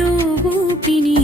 रूपिणी